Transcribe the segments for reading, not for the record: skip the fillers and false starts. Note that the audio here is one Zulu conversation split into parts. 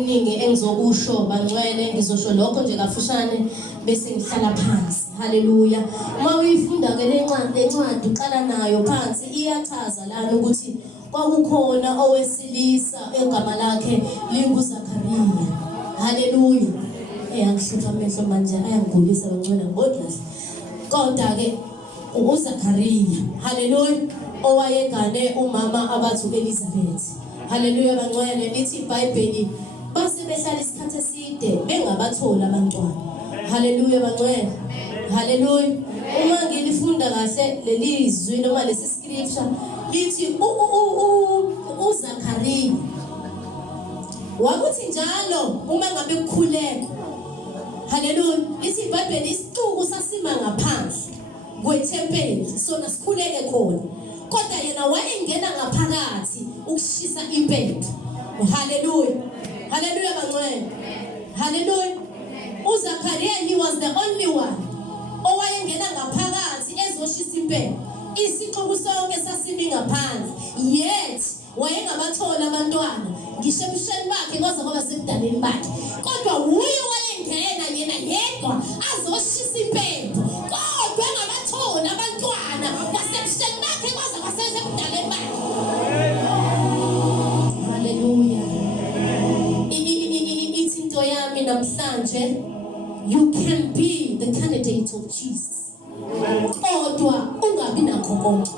okuningi engizokusho bangcwele ngizosho lokho nje kafushane bese ngihlala phansi. Haleluya. Uma uyifunda ke lencwadi uqala nayo phansi iyachaza lana ukuthi kwakukhona owesilisa egama lakhe linguZakhariya. Haleluya. Angihlupha amehlo manje ayangigulisa bangcwele ngodlala. Kodwa ke uZakhariya. Haleluya. Owayegane umama abathi uElizabeth. Haleluya bangcwele. Lithi iBhayibheli base behlala isikhathi eside bengabathola abantwana. Haleluya bangcwele. Haleluya. Uma ngilifunda kahle lelizwi noma lesi scripture lithi uZakhariya wakuthi njalo uma ngabe kukhuleka. Haleluya. Lithi iBhayibheli isixuku sasima ngaphansi kwethempeli sona sikhuleke khona. Kodwa yena wayengena ngaphakathi ukushisa impepho. Haleluya. Haleluya bangcwele. Haleluya. uZakhariya he was the only one owayengena ngaphakathi ezoshisa impepho. Isixuku sonke sasimi ngaphansi. Yet wayengabathola abantwana ngisho ebusheni bakhe kwaze kwaba sebudaleni bakhe. Kodwa uye wayengena yena yedwa azoshisa impepho. Kodwa engabathola abantwana nasebusheni bakhe kwaze kwaba sebudaleni bakhe. Haleluya. Ithinto yami namhlanje, you can be the candidate of Jesus. Kodwa ungabi nakho konke.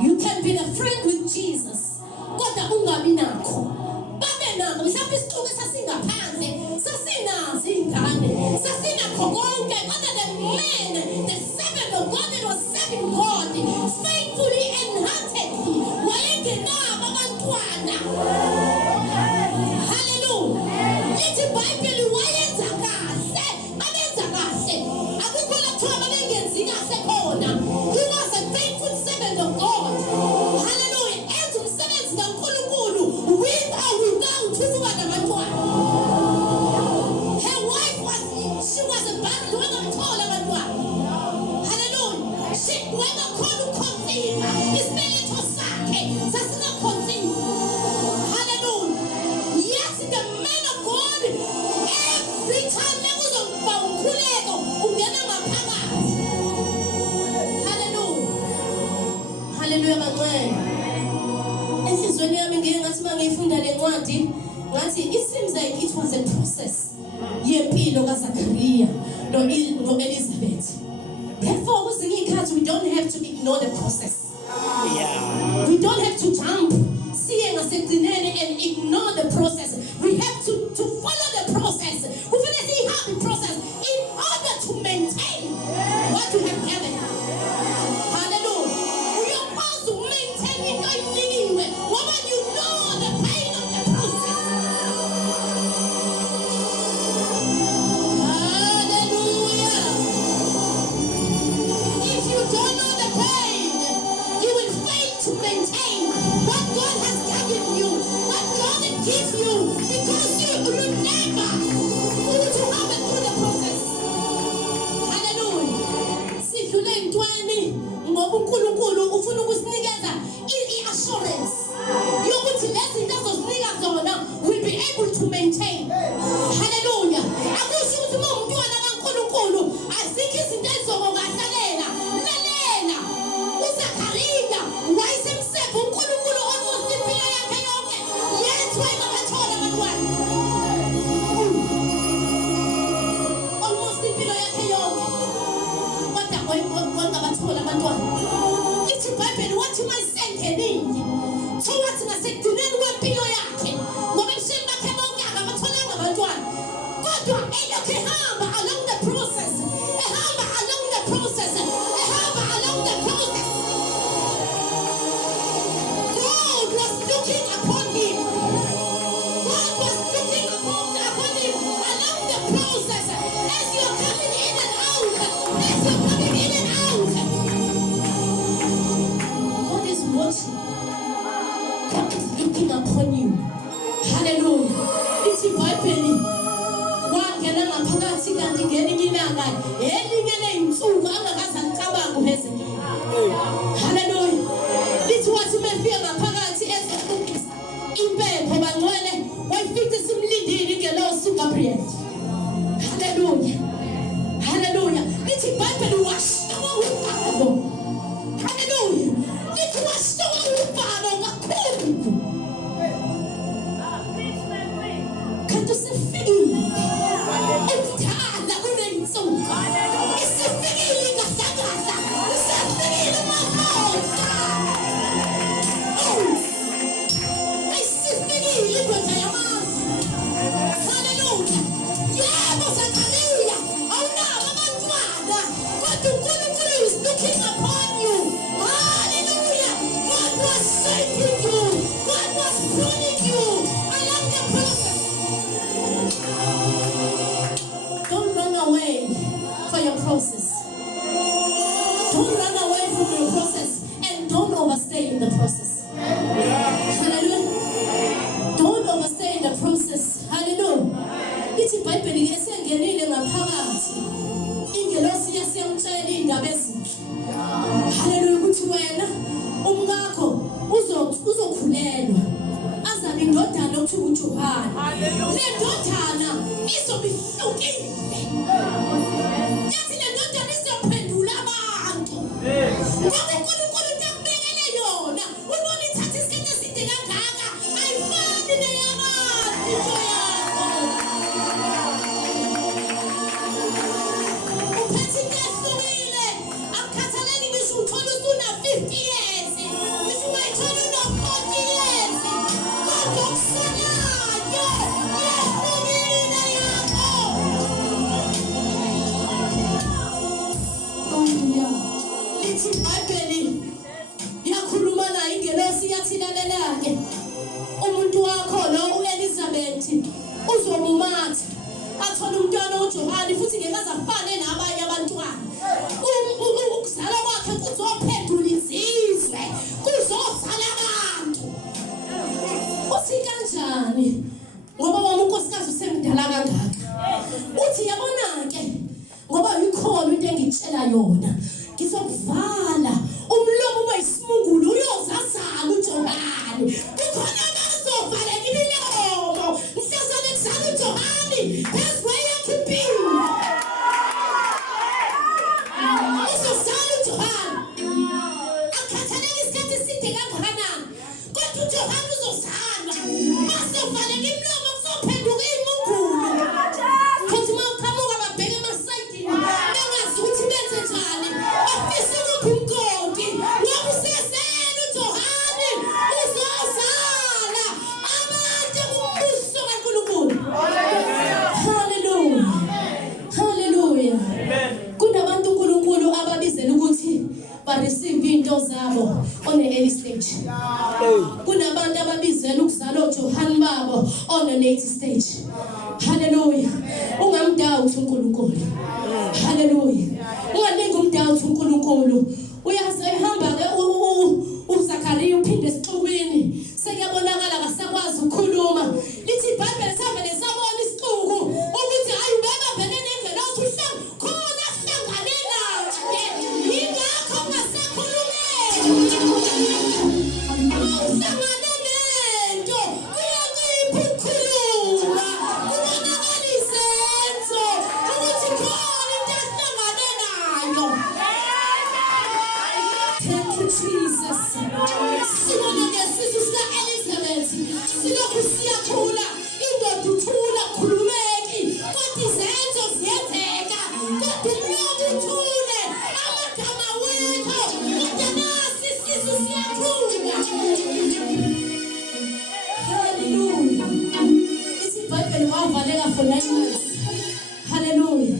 You can be the friend with Jesus. Kodwa ungabi nakho. Babe nakho mhlawumbe isixuku sasingaphandle sasinazi ingane. Sasinakho konke kodwa the man, the servant of God that was serving God faithfully and heartedly. Wayengenabo abantwana. Hallelujah. Lithi iBhayibheli wayenza kahle, abenza kahle. Akukho lapho abengenzi kahle khona. He was a faithful servant of God. Hallelujah. Enza umsebenzi kaNkulunkulu with or without ukuba nabantwana. Her wife she was a barren, wangathola abantwana. Hallelujah. She wangakhona ukukhonzima isibeletho sakhe sasingakhonzima. Hallelujah. Yes, the man of God, every timeekuzoba ukhuleko ungena ngaphakathi. Hallelujah. Hallelujah bangcwele. Enhlizweni yami ngiye ngathi mangifunda le ncwadi ngathi it seems like it was a process yempilo kaZakhariya noElizabeth. Therefore kwezinye izikhathi we don't have to ignore the process. Yeah. We don't have to jump siye ngasekugcineni and ignore the process. We have to follow the process. Kufanele sihambe the process in order to maintain what you have given. Hallelujah. Uyakwazi maintain into inikiwe ngoba you know the pain of the process. Hallelujah. If you don't know the pain, you will fail to maintain what God has given you, what God gives you, because you will never to have it through the process. Hallelujah. Sidlule intweni ngoba uNkulunkulu ufuna ukusinikeza i-assurance yokuthi lezi zinto azosinika zona will be able to maintain. Hallelujah. Akusho ukuthi uma umntwana kaNkulunkulu azikho izinto ezizokungahlelela. Lalela. uZakhariya wayesemsefa uNkulunkulu almost impilo yakhe yonke. Yet wayengabathola abantwana. Almost impilo yakhe yonke. Kodwa wayengabathola abantwana. Lithi iBhayibheli wathi mayisengenile towards nasekugcineni kwempilo yakhe. Ngoba emshini bakhe bonke akabatholanga abantwana. Kodwa elokhu ehamba along the process. Ehamba along the process. Ehamba along the process. God was looking upon him. God was looking upon him along the process. As you're coming in and out. As you're coming in and out. God is watching. God is looking upon you. Hallelujah. It's iBhayibheli. Wangena ngaphakathi kanti ngelinye ilanga elinye ley'nsuku angakaze acabanga uHezekiya. Hallelujah. Lithi wathi mefika ngaphakathi ezohlukisa impepho bangcwele wayifica kanti usifikile ekudala kuneyinsuku isifikile ngahlangahla usifikile mafutha isifikile indoda yamazwi haleluya yebo Zakariya awunabo abantwana kodwa uNkulunkulu is looking upon you hallelujah God was shaping you God was pruning you along the process. Don't run away for your process. Don't run away from your process and don't overstay in the process. Hallelujah. Don't overstay in the process. Hallelujah. Ithi iBhayibheli esengenile ngaphakathi. Ingelosi yasiyamtshela indaba ezinhle. Hallelujah ukuthi wena umkakho uzokhulelwa. Azabe indodana okuthiwa uJohana. Le ndodana izobe ihlukile. Yathi le ndodana izophendula abantu. Ngoba uNkulunkulu utakubekele yona. Ubona ithatha isikhathi eside kangaka. Ayifani neyakade into yakho. Uphethe into ehlukile. Akukhathaleki ngisho uthola usuna 50 years. Ngisho ungayithola una 40 years. Kodwa okusalayo yehlukile yakho. Hallelujah. Lithi iBhayibheli yakhuluma naye ingelosi yathi lalela-ke umuntu wakho lo uElizabeth uzomumatha athole umntwana uJohane futhi ngeke azafane nabanye abantwana ukuzala kwakhe kuzophendula izizwe kuzozala abantu uthi kanjani ngoba wami unkosikazi usemdala kangaka uthi yabona-ke ngoba ikhona into engitshela yona ngizokuvala umlomo wayisimungulu uyozazana uJohane kukhona abazovaleka imilomo mhlazane kuzala uJohane that's where you can be uzozala uJohane akhathaleki isikhathi eside kangakanani kodwa uJohane uzozala bazovaleka imilomo kuzophenduka imungulu futhi uma uqhamuka babheke emasayidini bengazi ukuthi benze njani bafisa ukuphi umgodi ngoba usezele uJohane uzozala abantu kumbuso kaNkulunkulu. Hallelujah. Hallelujah. Kunabantu uNkulunkulu ababizela ukuthi ba-receive into zabo on the early stage. Kunabantu ababizela ukuzala uJohane babo on the late stage. Hallelujah. Ungamdawuthi uNkulunkulu. Hallelujah. Ungalingi umdawuthi uNkulunkulu. Uyazi ehamba-ke uZakariya uphinde esixukwini. Sekuyabonakala akasakwazi ukukhuluma. Lithi iBhayibheli savele sabona isixuku ukuthi hayi ubeka vele nengelosi khona ahlangane naye. Yingakho ungasakhulumeli. Uhlangane nento uyancipha ukukhuluma. Kubonakala izenzo ukuthi khona into ahlangane nayo. Thank you, Jesus. Sibona ngesizwe sika-Elizabeth silokhu siyakhula indoda uthula khulumeki kodwa izenzo ziyenzeka kodwa umlomo uthule amagama wethu kodwa nasi isizwe siyakhula. Hallelujah. Ithi iBhayibheli wavaleka for 9 months. Hallelujah.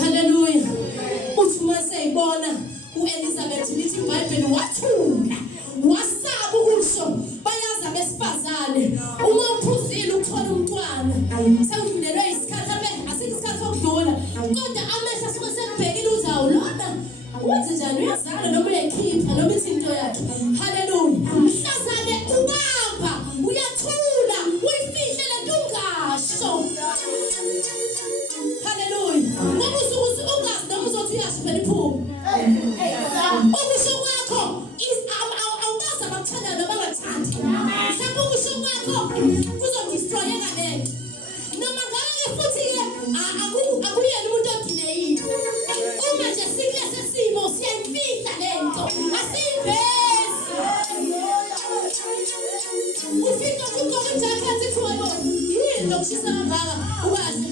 Hallelujah. Uthi uma seyibona uElizabeth lithi iBhayibheli wathula wasaba ukusho bayazi abesifazane uma uphuzile ukuthola umntwana sewudlulelwe isikhathi asithi isikhathi sokudlula kodwa amehlo asuke sekubhekile uzawulona wenze njani uyazala noma uyayikhipha noma ithi into yakhe. Hallelujah. Mhlazane ubamba uyathula uyifihle lento ungasho. Hallelujah. Ngoba usuke ungazi noma uzothi uyasho phela iphuma. Ukusho kwakho awubaza bakuthanda noma bangathandi. Mhlawumbe ukusho kwakho kuzodestroyeka lento. Noma ushisa kangaka ukahle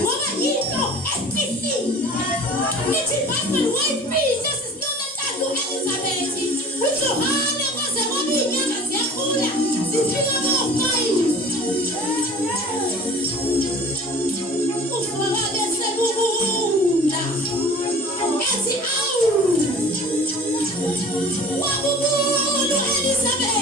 ngoba into efisini nithi Bible wayifisa sisinonathathu Elizabeth uJohane kwaze kwaba inyanga ziyakhula zifika ko-5 ufakale sebubunda ethi awu wabubulu Elizabeth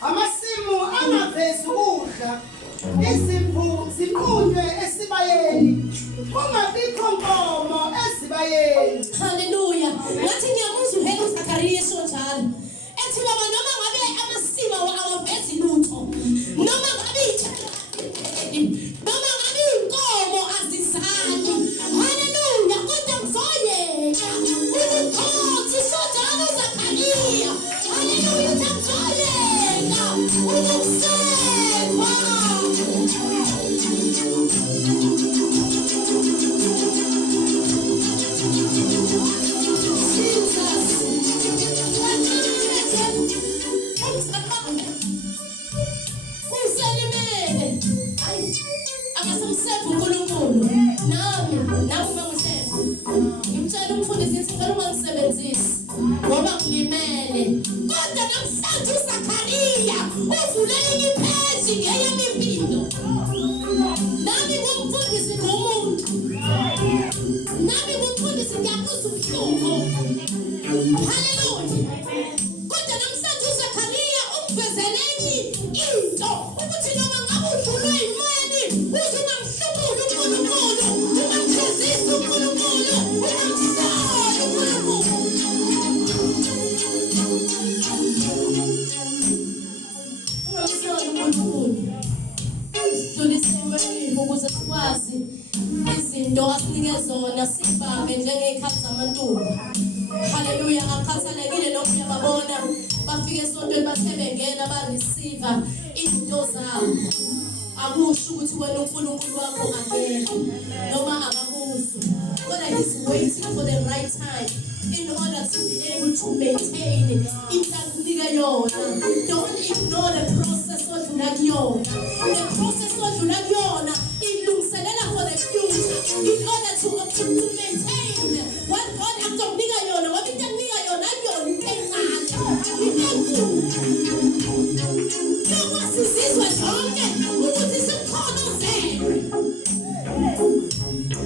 Amasimu angavezi ukudla izimvu ngathi ngiyamuzwa uhela uZakhariya sonjalo ethi baba noma ngabe amasima awavezi lutho noma ngabe ithela noma ngabe inkomo azizali haleluya kodwa ngizoyeka ukukhosi sonjalo uZakhariya haleluya ngizoyeka ukusekwa ngimtshela umfundisi ngicela ungangisebenzisi ngoba ngilimele kodwa namhlanje uZakhariya uvule iphezi ngeyami impilo nami ngumfundisi ngomuntu nami ngumfundisi ngiyakuzwa ubuhlungu haleluya kodwa namhlanje uZakhariya ungivezeleni into ukuthi noma ngabe udlulwe yimali uzungamhlubula uNkulunkulu ungamkhazisa uNkulunkulu ungamsala uNkulunkulu ukuze sikwazi izinto asinike zona sibambe njengey'khathi zamantombi haleluya akukhathalekile noma uyababona bafike esontweni bathe bengena bareceiva izinto zabo akusho ukuthi wena uNkulunkulu wakho angeke noma akakuzwa kodwa he's waiting for the right time in order to be able to maintain into akunika yona. Don't ignore the process odlula kuyona. The process odlula kuyona ilungiselela for the future in order to maintain what God akunika yona ngoba into akunika yona akuyona into encane into enkulu noma sizizwe zonke ukuthi sikhona uzelo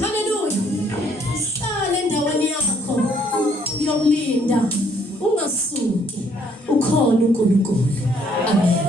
haleluya hlala endaweni yakho yokulinda ungasuki ukhona uNkulunkulu amen.